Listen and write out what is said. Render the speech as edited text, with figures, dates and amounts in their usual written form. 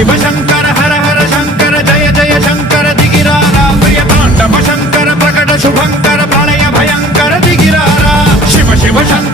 शिव शंकर हर हर शंकर जय जय शंकर दिगिरारा प्रिय तांडव शंकर प्रकट शुभंकर प्रलय भयंकर दिगिरारा शिव शिव शंकर